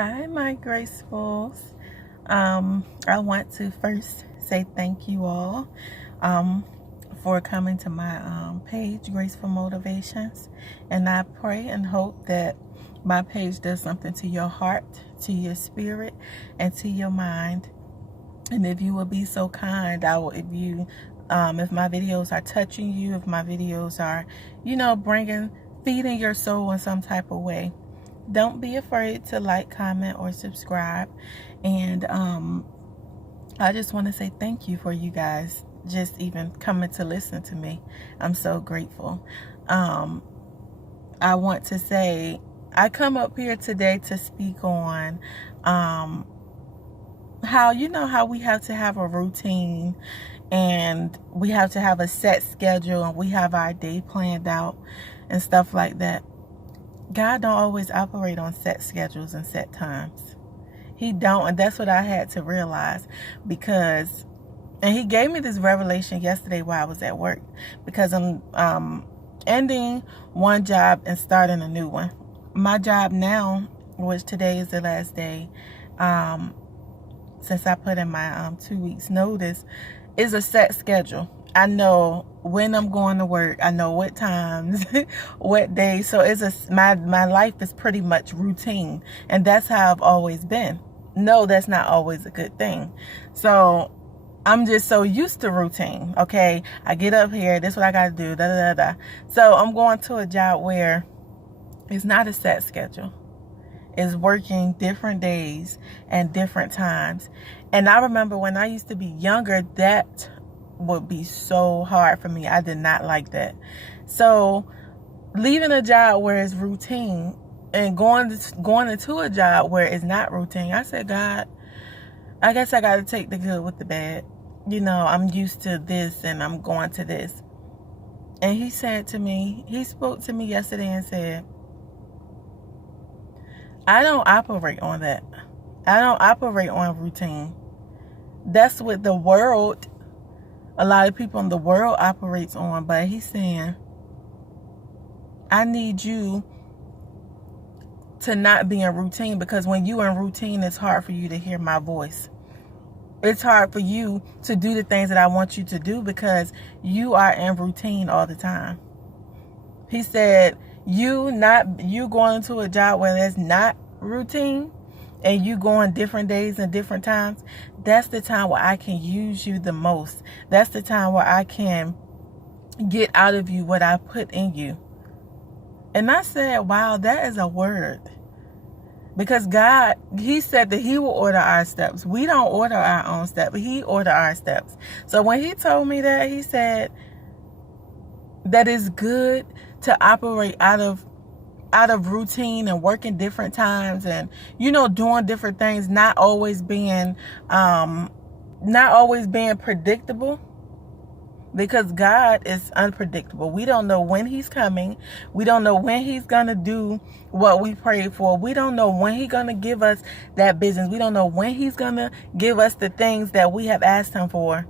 Hi, my gracefuls. I want to first say thank you all for coming to my page, Graceful Motivations. And I pray and hope that my page does something to your heart, to your spirit, and to your mind. And if you will be so kind, if my videos are touching you, if my videos are, feeding your soul in some type of way, don't be afraid to like, comment, or subscribe. And I just want to say thank you for you guys just even coming to listen to me. I'm so grateful. I want to say I come up here today to speak on how we have to have a routine, and we have to have a set schedule, and we have our day planned out and stuff like that. God don't always operate on set schedules and set times. He don't, and that's what I had to realize, and he gave me this revelation yesterday while I was at work, because I'm ending one job and starting a new one. My job now, which today is the last day, since I put in my 2 weeks notice, is a set schedule. I know when I'm going to work. I know what times, what days. So my life is pretty much routine, and that's how I've always been. No, that's not always a good thing. So I'm just so used to routine. Okay, I get up here. This is what I got to do. Da da da da. So I'm going to a job where it's not a set schedule. It's working different days and different times. And I remember when I used to be younger, that would be so hard for me. I did not like that. So leaving a job where it's routine and going into a job where it's not routine, I said, God, I guess I got to take the good with the bad. I'm used to this and I'm going to this. And he spoke to me yesterday and said, I don't operate on that. I don't operate on routine. That's what a lot of people in the world operates on. But he's saying, I need you to not be in routine, because when you're in routine, it's hard for you to hear my voice. It's hard for you to do the things that I want you to do, because you are in routine all the time. He said, you going into a job where there's not routine, and you going different days and different times, that's the time where I can use you the most. That's the time where I can get out of you what I put in you. And I said, wow, that is a word. Because God, he said that he will order our steps. We don't order our own steps. He order our steps. So when he told me that, he said that it's good to operate out of routine and working different times, and doing different things, not always being predictable, because God is unpredictable. We don't know when he's coming. We don't know when he's gonna do what we prayed for. We don't know when he's gonna give us that business. We don't know when he's gonna give us the things that we have asked him for.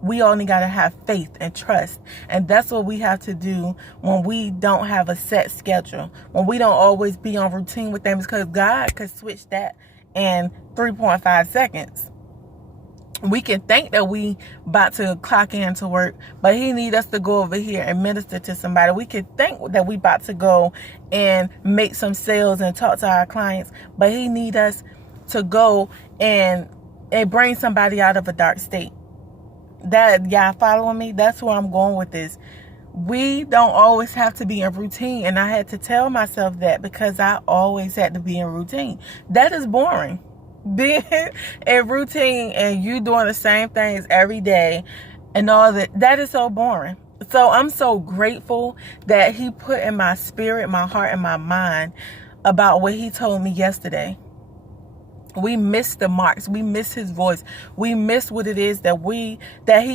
We only got to have faith and trust. And that's what we have to do when we don't have a set schedule. When we don't always be on routine with things, because God could switch that in 3.5 seconds. We can think that we about to clock into work, but he need us to go over here and minister to somebody. We can think that we about to go and make some sales and talk to our clients, but he need us to go and bring somebody out of a dark state. That, y'all following me? That's where I'm going with this. We don't always have to be in routine. And I had to tell myself that, because I always had to be in routine. That is boring. Being in routine and you doing the same things every day and all that is so boring. So I'm so grateful that he put in my spirit, my heart, and my mind about what he told me yesterday. We miss the marks. We miss his voice. We miss what it is that he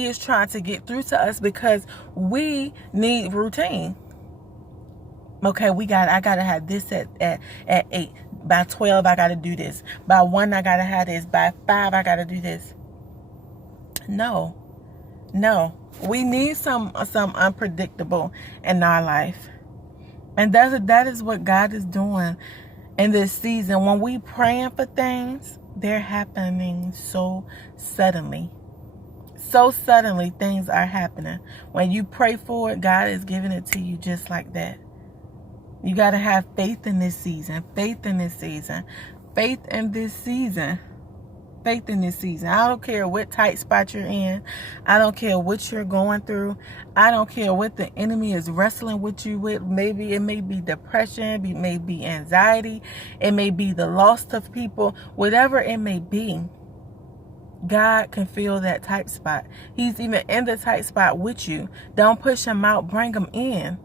is trying to get through to us, because we need routine. Okay, I gotta have this at 8. By 12, I gotta do this. By 1, I gotta have this. By 5, I gotta do this. No. We need some unpredictable in our life. And that is what God is doing in this season, when we praying for things, they're happening so suddenly. So suddenly things are happening. When you pray for it, God is giving it to you just like that. You got to have faith in this season. Faith in this season. Faith in this season. Faith in this season. I don't care what tight spot you're in. I don't care what you're going through. I don't care what the enemy is wrestling with you with. Maybe it may be depression. It may be anxiety. It may be the loss of people. Whatever it may be, God can fill that tight spot. He's even in the tight spot with you. Don't push him out. Bring him in.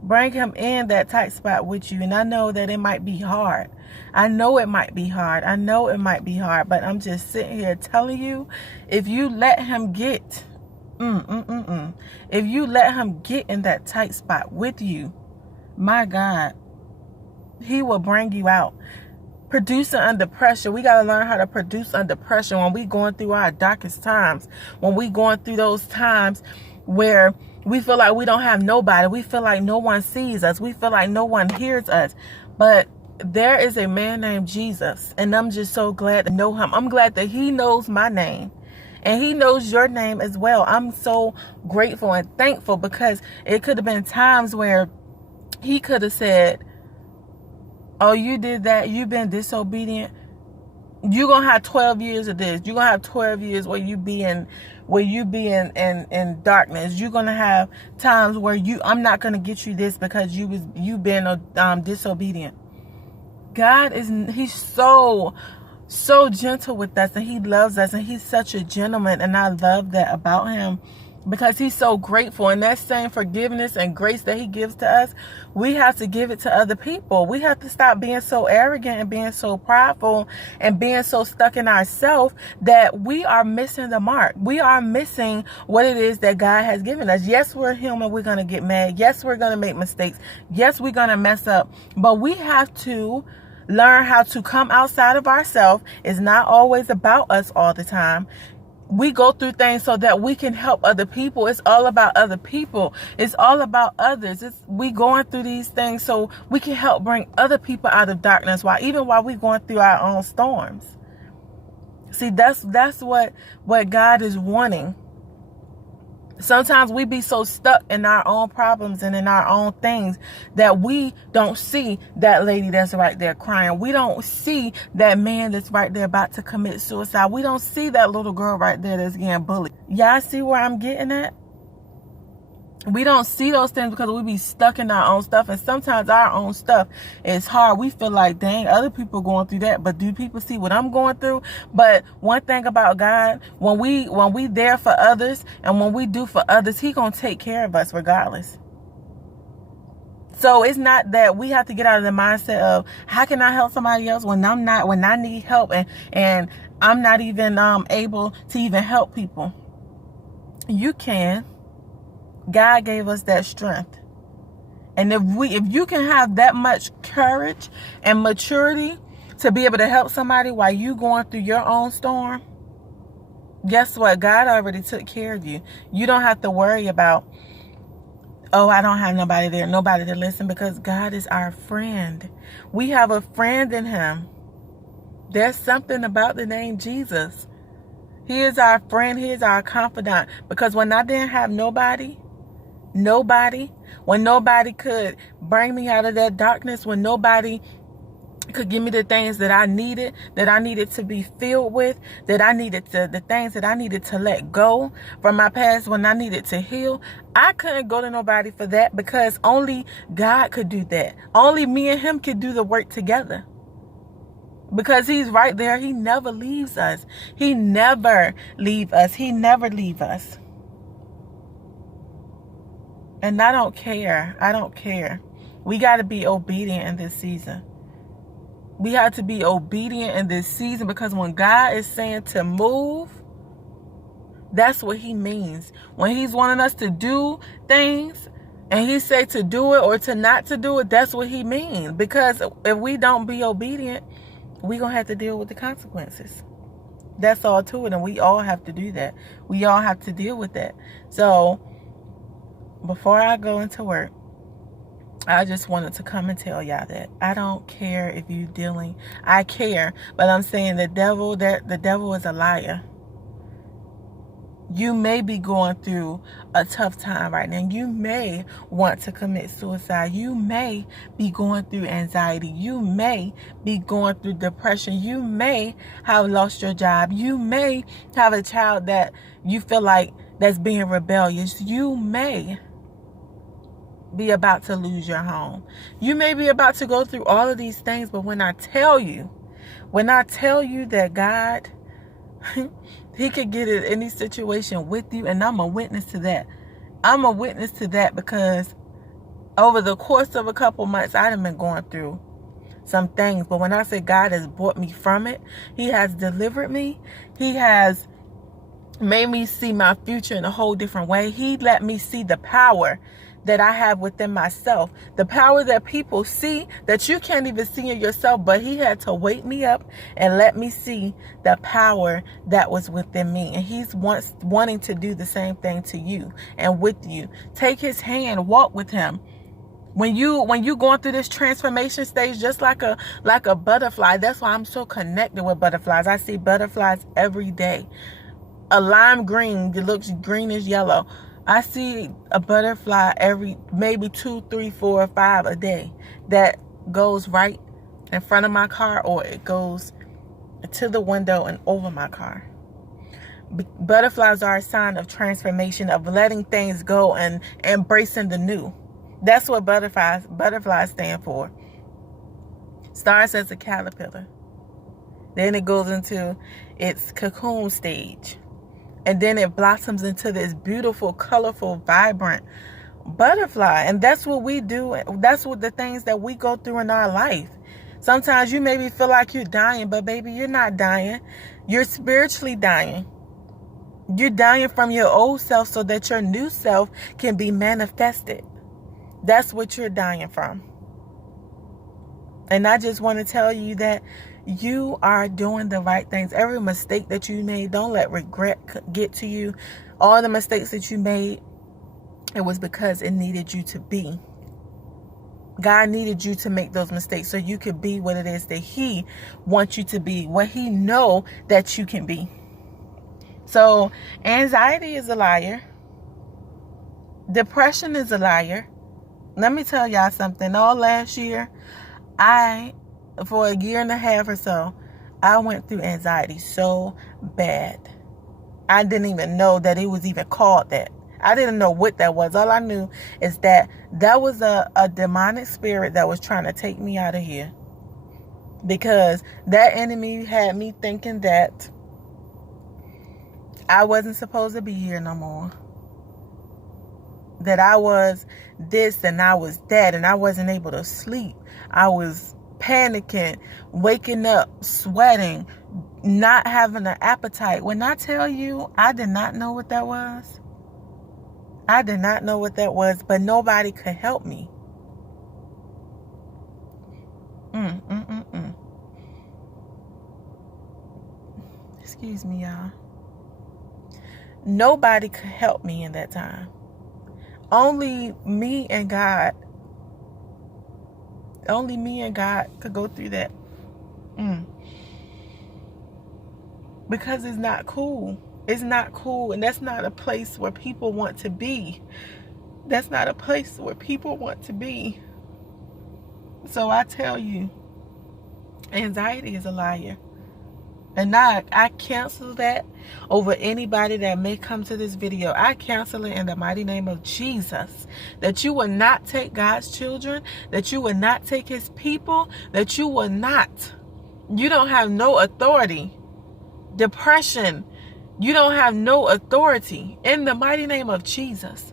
Bring him in that tight spot with you. And I know that it might be hard. I know it might be hard. I know it might be hard. But I'm just sitting here telling you, if you let him get, if you let him get in that tight spot with you, my God, he will bring you out. Producing under pressure. We got to learn how to produce under pressure when we going through our darkest times. When we going through those times where we feel like we don't have nobody. We feel like no one sees us. We feel like no one hears us. But there is a man named Jesus. And I'm just so glad to know him. I'm glad that he knows my name. And he knows your name as well. I'm so grateful and thankful, because it could have been times where he could have said, oh, you did that. You've been disobedient. You're going to have 12 years of this. You're going to have 12 years where you be in darkness. You're going to have times where I'm not going to get you this because you've been disobedient. God he's so gentle with us, and he loves us, and he's such a gentleman. And I love that about him, because he's so grateful. And that same forgiveness and grace that he gives to us, we have to give it to other people. We have to stop being so arrogant and being so prideful and being so stuck in ourselves that we are missing the mark. We are missing what it is that God has given us. Yes, we're human. We're going to get mad. Yes, we're going to make mistakes. Yes, we're going to mess up. But we have to learn how to come outside of ourselves. It's not always about us all the time. We go through things so that we can help other people. It's all about other people. It's all about others. We going through these things so we can help bring other people out of darkness, while we going through our own storms. See, that's what God is wanting. Sometimes we be so stuck in our own problems and in our own things that we don't see that lady that's right there crying. We don't see that man that's right there about to commit suicide. We don't see that little girl right there that's getting bullied. Y'all see where I'm getting at? We don't see those things because we be stuck in our own stuff. And sometimes our own stuff is hard. We feel like, dang, other people going through that. But do people see what I'm going through? But one thing about God, when we there for others and when we do for others, he going to take care of us regardless. So it's not that we have to get out of the mindset of, how can I help somebody else when I need help and I'm not even able to even help people. You can. God gave us that strength. And if you can have that much courage and maturity to be able to help somebody while you going through your own storm, guess what? God already took care of you. You don't have to worry about, oh, I don't have nobody there, nobody to listen, because God is our friend. We have a friend in him. There's something about the name Jesus. He is our friend. He is our confidant. Because when I didn't have nobody, when nobody could bring me out of that darkness, when nobody could give me the things that I needed to be filled with, the things that I needed to let go from my past, when I needed to heal, I couldn't go to nobody for that, because only God could do that. Only me and him could do the work together. Because he's right there. He never leaves us. He never leave us. He never leave us. And I don't care. We got to be obedient in this season. We have to be obedient in this season, because when God is saying to move, that's what he means. When he's wanting us to do things and he say to do it or to not to do it, that's what he means. Because if we don't be obedient, we're going to have to deal with the consequences. That's all to it. And we all have to do that. We all have to deal with that. So before I go into work, I just wanted to come and tell y'all that I don't care if you're dealing. I care, but I'm saying the devil is a liar. You may be going through a tough time right now. You may want to commit suicide. You may be going through anxiety. You may be going through depression. You may have lost your job. You may have a child that you feel like that's being rebellious. You may be about to lose your home. You may be about to go through all of these things, but when I tell you that God, He could get in any situation with you, and I'm a witness to that. I'm a witness to that because over the course of a couple months, I've been going through some things. But when I say God has brought me from it, He has delivered me. He has made me see my future in a whole different way. He let me see the power that I have within myself, the power that people see that you can't even see in yourself, but He had to wake me up and let me see the power that was within me. And He's wanting to do the same thing to you and with you. Take His hand, walk with Him. When you going through this transformation stage, just like a butterfly, that's why I'm so connected with butterflies. I see butterflies every day. A lime green that looks greenish yellow. I see a butterfly every maybe 2, 3, 4, or 5 a day that goes right in front of my car, or it goes to the window and over my car. Butterflies are a sign of transformation, of letting things go and embracing the new. That's what butterflies stand for. Starts as a caterpillar. Then it goes into its cocoon stage. And then it blossoms into this beautiful, colorful, vibrant butterfly. And that's what we do. That's what the things that we go through in our life. Sometimes you maybe feel like you're dying, but baby, you're not dying. You're spiritually dying. You're dying from your old self so that your new self can be manifested. That's what you're dying from. And I just want to tell you that you are doing the right things. Every mistake that you made, don't let regret get to you. All the mistakes that you made, it was because it needed you to be. God needed you to make those mistakes so you could be what it is that He wants you to be, what He know that you can be. So anxiety is a liar. Depression is a liar. Let me tell y'all something. All last year, for a year and a half or so, I went through anxiety so bad. I didn't even know that it was even called that. I didn't know what that was. All I knew is that was a demonic spirit that was trying to take me out of here. Because that enemy had me thinking that I wasn't supposed to be here no more. That I was this and I was that, and I wasn't able to sleep. I was panicking, waking up, sweating, not having an appetite. When I tell you, I did not know what that was. I did not know what that was, but nobody could help me. Excuse me, y'all. Nobody could help me in that time. Only me and God. Only me and God could go through that. Because it's not cool. It's not cool. And that's not a place where people want to be. That's not a place where people want to be. So I tell you, anxiety is a liar. And I cancel that over anybody that may come to this video. I cancel it in the mighty name of Jesus. That you will not take God's children. That you will not take His people. That you will not. You don't have no authority. Depression. You don't have no authority. In the mighty name of Jesus.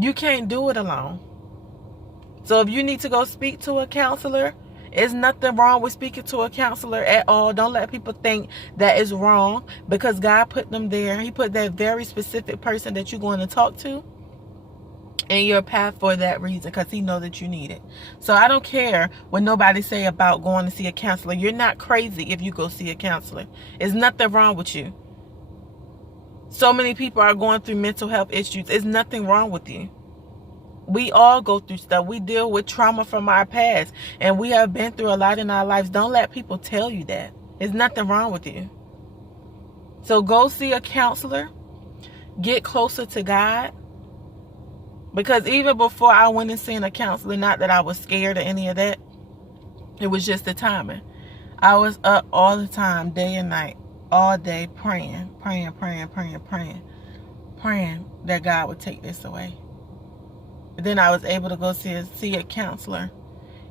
You can't do it alone. So if you need to go speak to a counselor, there's nothing wrong with speaking to a counselor at all. Don't let people think that is wrong, because God put them there. He put that very specific person that you're going to talk to in your path for that reason, because He knows that you need it. So I don't care what nobody say about going to see a counselor. You're not crazy if you go see a counselor. There's nothing wrong with you. So many people are going through mental health issues. There's nothing wrong with you. We all go through stuff. We deal with trauma from our past, and we have been through a lot in our lives. Don't let people tell you that. There's nothing wrong with you. So go see a counselor. Get closer to God. Because even before I went and seen a counselor, not that I was scared or any of that, it was just the timing. I was up all the time, day and night, all day, praying that God would take this away. Then I was able to go see a counselor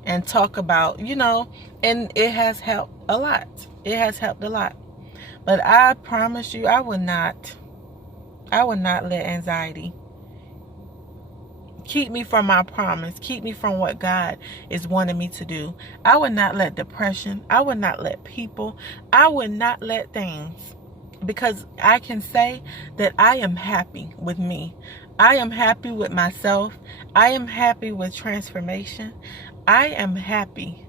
and talk about, and it has helped a lot. It has helped a lot. But I promise you, I would not let anxiety keep me from my promise, keep me from what God is wanting me to do. I would not let depression, I would not let people, I would not let things, because I can say that I am happy with me. I am happy with myself. I am happy with transformation. I am happy.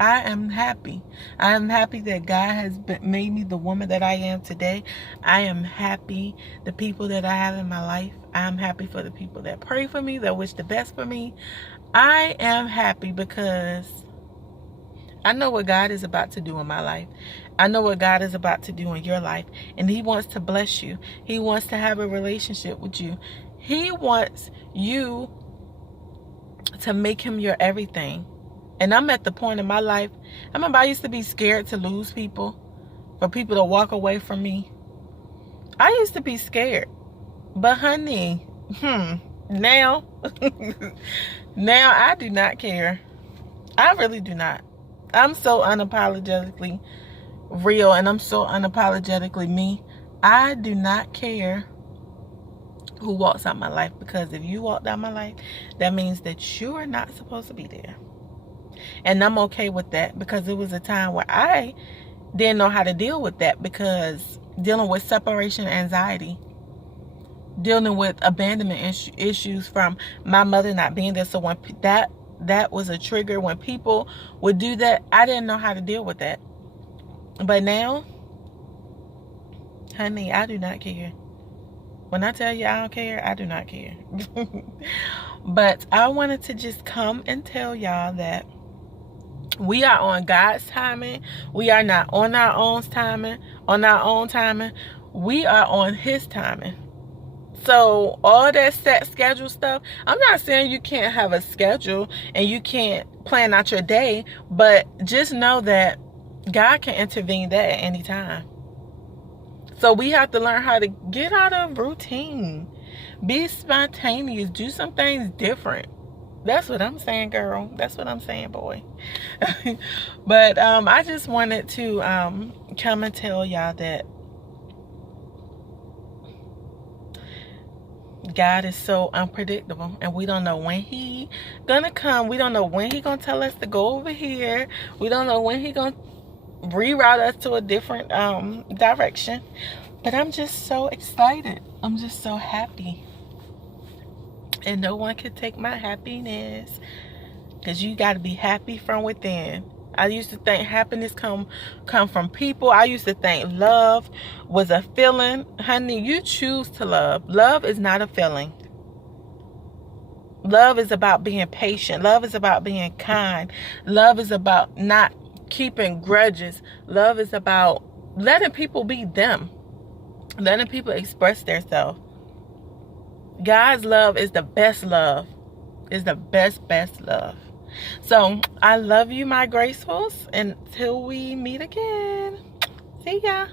I am happy. I am happy that God has made me the woman that I am today. I am happy the people that I have in my life. I am happy for the people that pray for me, that wish the best for me. I am happy because I know what God is about to do in my life. I know what God is about to do in your life. And He wants to bless you. He wants to have a relationship with you. He wants you to make Him your everything. And I'm at the point in my life, I remember I used to be scared to lose people, for people to walk away from me. I used to be scared. But honey, now, now I do not care. I really do not. I'm so unapologetically real, and I'm so unapologetically me. I do not care who walks out my life, because if you walked out my life, that means that you are not supposed to be there. And I'm okay with that, because it was a time where I didn't know how to deal with that, because dealing with separation anxiety, dealing with abandonment issues from my mother not being there. So when that was a trigger, when people would do that, I didn't know how to deal with that. But now, honey, I do not care. When I tell you I don't care, I do not care. But I wanted to just come and tell y'all that we are on God's timing. We are not on our own timing. We are on His timing. So all that set schedule stuff, I'm not saying you can't have a schedule and you can't plan out your day, but just know that God can intervene that at any time. So we have to learn how to get out of routine. Be spontaneous. Do some things different. That's what I'm saying, girl. That's what I'm saying, boy. But I just wanted to come and tell y'all that God is so unpredictable, and we don't know when He gonna come. We don't know when He gonna tell us to go over here. We don't know when He gonna reroute us to a different direction. But I'm just so excited. I'm just so happy. And no one can take my happiness, because you got to be happy from within. I used to think happiness come from people. I used to think love was a feeling. Honey, you choose to love. Love is not a feeling. Love is about being patient. Love is about being kind. Love is about not keeping grudges. Love is about letting people be them. Letting people express themselves. God's love is the best love. Is the best love. So I love you, my gracefuls. Until we meet again. See ya.